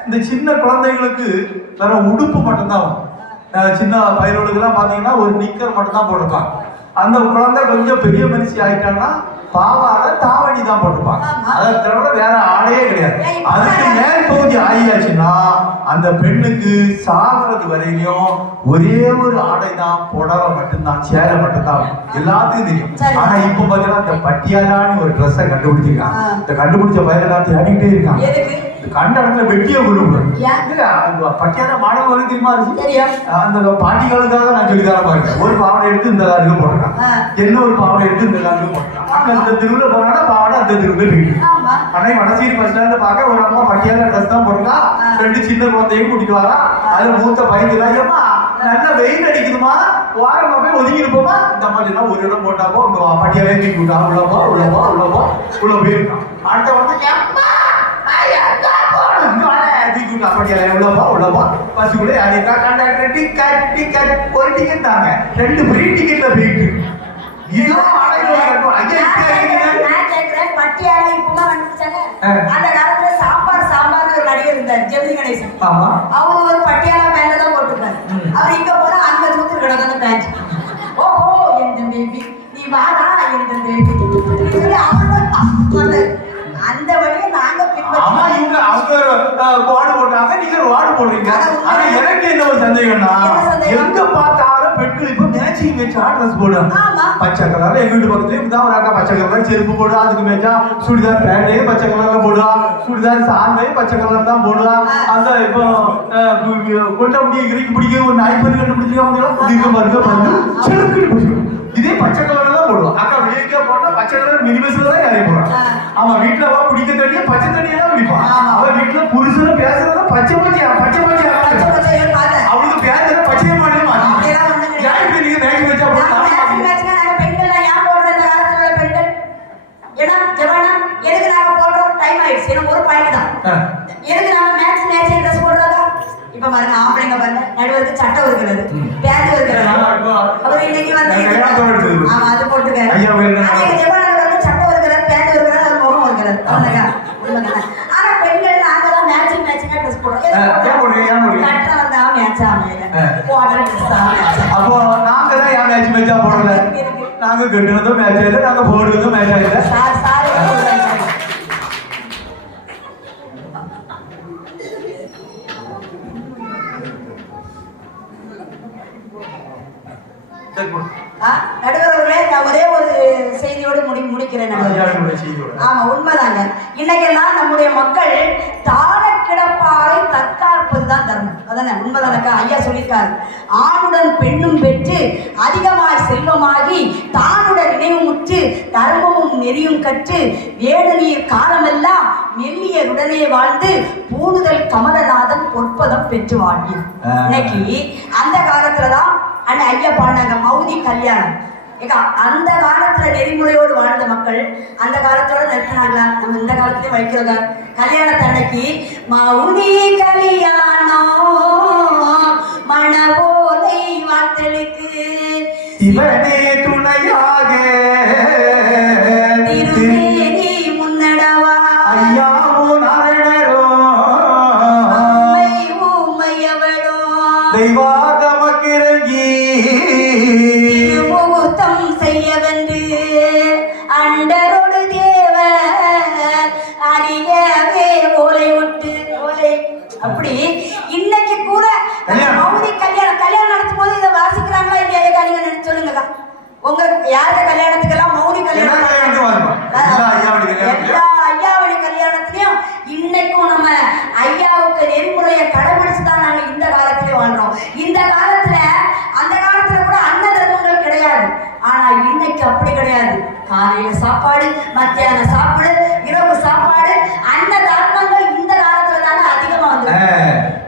இந்த சின்ன குழந்தைகளுக்கு வேற உடுப்பு மட்டும்தான் சின்ன பயிர்களுக்கு எல்லாம் பாத்தீங்கன்னா ஒரு நிக்கர் மட்டும் தான் போட்டிருப்பாங்க. அந்த குழந்தை கொஞ்சம் பெரிய மனுஷி ஆயிட்டாங்கன்னா பாவாடை தாவணி தான் போட்டுப்பாங்க. அதை தவிர வேற ஆடையே கிடையாது. அதுக்கு மேல் பகுதி ஆகியாச்சுன்னா அந்த பெண்ணுக்கு சாகிறது வரையிலும் ஒரே ஒரு ஆடை தான், புடவை மட்டும்தான், சேலை மட்டும்தான், எல்லாத்துக்கும் தெரியும். ஆனா இப்ப பாத்தீங்கன்னா இந்த பட்டியாலான்னு ஒரு ட்ரெஸ்ஸை கண்டுபிடிச்சிருக்காங்க. இந்த கண்டுபிடிச்ச பயிரெல்லாம் தேடிக்கிட்டே இருக்காங்க. கண்ட இடத்துல வெட்டிய பட்டியால மாடல் வரை தெரியுமா இருக்கு. அந்த பாட்டிகளுக்காக நான் சொல்லித்தர பாருங்க. ஒரு பாவடை எடுத்து இந்த காலுக்கு போட்டுருக்கான், என்ன ஒரு பாவடை எடுத்து இந்த காலுக்கு போட்டுருக்கான். அந்த தெருவுல போனா பாவடை அந்த தெருவுல போயிட்டு அன்னைக்கு வடசேரி பஸ் ஸ்டாண்ட்ல பார்க்க ஒரு அம்மா பட்டியால ட்ரெஸ் தான் போட்டுருக்கா. 2 சின்ன குழந்தையும் கூட்டிட்டு வரா. அதுல மூத்த பயந்துலாமா நல்லா வெயில் அடிக்குதுமா, வாரமா போய் ஒதுங்கி இருப்போமா. இந்த அம்மா சொன்னா ஒரு இடம் போட்டாப்போ உங்க பட்டியாலே தூக்கி விட்டா. உள்ளப்போ உள்ளப்போ உள்ளப்போ உள்ள போயிருக்கான். அடுத்த வந்து பஸ்ஸுக்குள்ள கண்டக்டர் டிக்கெட் ஒரு டிக்கெட் தாங்க, 2 ஃப்ரீ டிக்கெட்ல போயிட்டு பட்டியாலா இப்பமா வந்துச்சாங்க. அந்த காலத்துல சாம்பார் ஒரு நடிகர் இருந்தார், ஜெமினி கணேசன். அவரு ஒரு பட்டியாலா பேண்ட் தான் போட்டுருக்காரு. அவர் இங்க போனா அங்க தூத்து கிடக்காத பேண்ட். ஓஹோ எந்த பேபி நீ வாடா, எந்த பேபி அந்த வழியை நாங்க வார்டு போட்டாங்க, நீங்க வார்டு போடுறீங்க. ஆனா எனக்கு என்ன ஒரு சந்தேகம்னா, எங்க பார்த்தாலும் பெண்கள் இப்ப மேட்சிங் மேட்சா ட்ரெஸ் போடுறாங்க. பச்சை கலர்ல எங்க வீட்டு பக்கத்துல இப்பதான் ஒரு அக்கா பச்சை கலர்ல செருப்பு போடுவா, அதுக்கு மேட்சா சுடிதார் பேண்டே பச்சை கலர்ல போடுவா, சுடிதார் சார்பே பச்சை கலர் தான் போடுவா. அந்த இப்போ கொண்ட முடிய இறக்கி பிடிக்க ஒரு நாய்ப்பறி கண்டுபிடிச்சிருக்காங்க, செருக்குன்னு பிடிச்சிடும். இதே பச்சை கலர்ல தான் போடுவா. அக்கா வெளியே போனா பச்சை கலர் மினிமஸ்ல தான் யாரையும் போடுறான். அவன் வீட்டுல அவ குடிக்க தண்ணியா பச்சை தண்ணியா தான் குடிப்பான். அவன் வீட்டுல புருஷன பேசுறத பச்சை பச்சையா அவளுக்கு பேசுற பச்சைய மாட்டே நீங்க மேட்ச் வச்சா ஒரு பாயிண்ட் தான். எதுக்கு நாம மேட்ச் ட்ரெஸ் போடுறதா? இப்ப பாருங்க, ஆம்பளைங்க பாருங்க, நடுவருக்கு சட்டை ஒரு கலர், பேண்ட் ஒரு கலர். அவர் இன்னைக்கு வந்து ஆமா அது போட்டுக்காரு. ஜெபனால வந்து சட்டை ஒரு கலர், பேண்ட் ஒரு கலர், அவர் முகம் ஒரு கலர். ஆனா பெண்கள் நாங்கெல்லாம் மேட்சிங்கா ட்ரெஸ் போடுறோம். கட்டணம் வந்தா மேட்ச் ஆமையில போடுற ட்ரெஸ் தான். அப்போ நாங்க தான் ஏன் மேட்சா போடல? நாங்க கட்டுனதும் மேட்ச் ஆயில, நாங்க போடுறதும் மேட்ச் ஆயில. நடுவர்களே, நான் ஒரே ஒரு செய்தியோடு முடிக்கிறேன். ஆமா உண்மைதாங்க. இன்னைக்கெல்லாம் நம்முடைய மக்கள் தாழ கிடப்பாரை தற்காப்பதுதான் தர்மம். அதானே உண்மைதானக்கா? ஐயா சொல்லியிருக்காரு, ஆணுடன் பெண்ணும் பெற்று அதிகமாய் செல்வமாகி தானுடன் நினைவுமுற்று தர்மமும் நெறியும் கற்று வேடநீர் காலமெல்லாம் மெல்லியருடனே வாழ்ந்து பூணுதல் கமலநாதன் பொற்பதம் பெற்று வாழ்வி. இன்னைக்கு அந்த காலத்துலதான் அண்ணன் ஐயா பாடினாங்க மௌனி கல்யாணம். அந்த காலத்துல நெறிமுறையோடு வாழ்ந்த மக்கள் அந்த காலத்தோட நிறுத்தினாங்களா? நம்ம இந்த காலத்திலே வைக்கிறோங்க. கல்யாணத்தை அன்னைக்கு மௌனி கல்யாணம் மணபோதை வாழ்த்தலுக்கு இவனே துணையாக திருமேனி முன்னடவா ஐயாவோ நாரணரோ ஊமையவளோ தெய்வாகமக்கிறங்கி திருமுகூர்த்தம் செய்யவென்று அண்டரோடு தேவர் அறியவே ஓலை விட்டு ஓலை. அப்படி இன்னைக்கு கூட மௌனி கல்யாணம் நடத்தும் போது இதை வாசிக்கிறாங்களா இல்லையா? நீங்க நினைச்சு சொல்லுங்க. உங்க யாருக்கு கல்யாணத்துக்கெல்லாம் மௌனி கல்யாணம் எல்லா ஐயாவளி கல்யாணத்திலையும் இன்னைக்கும் நம்ம ஐயாவுக்கு நெறிமுறையை கடைபிடிச்சுதான் நாங்க இந்த காலத்திலே வாழ்றோம். இந்த காலத்துல அந்த காலத்துல கூட அன்ன தர்மங்கள் கிடையாது. ஆனா இன்னைக்கு அப்படி கிடையாது. காலையில சாப்பாடு, மத்தியான சாப்பாடு, இரவு சாப்பாடு, அன்ன தர்மங்கள் இந்த காலத்துல தானே அதிகமா வந்து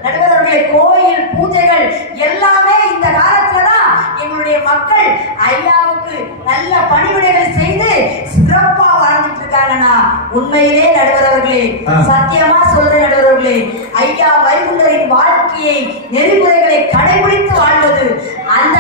நடுவர்களுடைய கோயில் பூஜைகள் எல்லாமே இந்த காலத்துலதான் எங்களுடைய மக்கள் ஐயாவுக்கு நல்ல பணிவிடைகள் செய்து சிறப்பா வாழ்ந்துட்டு இருக்காங்கன்னா உண்மையிலே நடுவர்களே, சத்தியமா சொல்ற நடுவர்களே, ஐயா வைகுண்டரின் வாழ்க்கையை நெறிமுறைகளை கடைபிடித்து வாழ்வது அந்த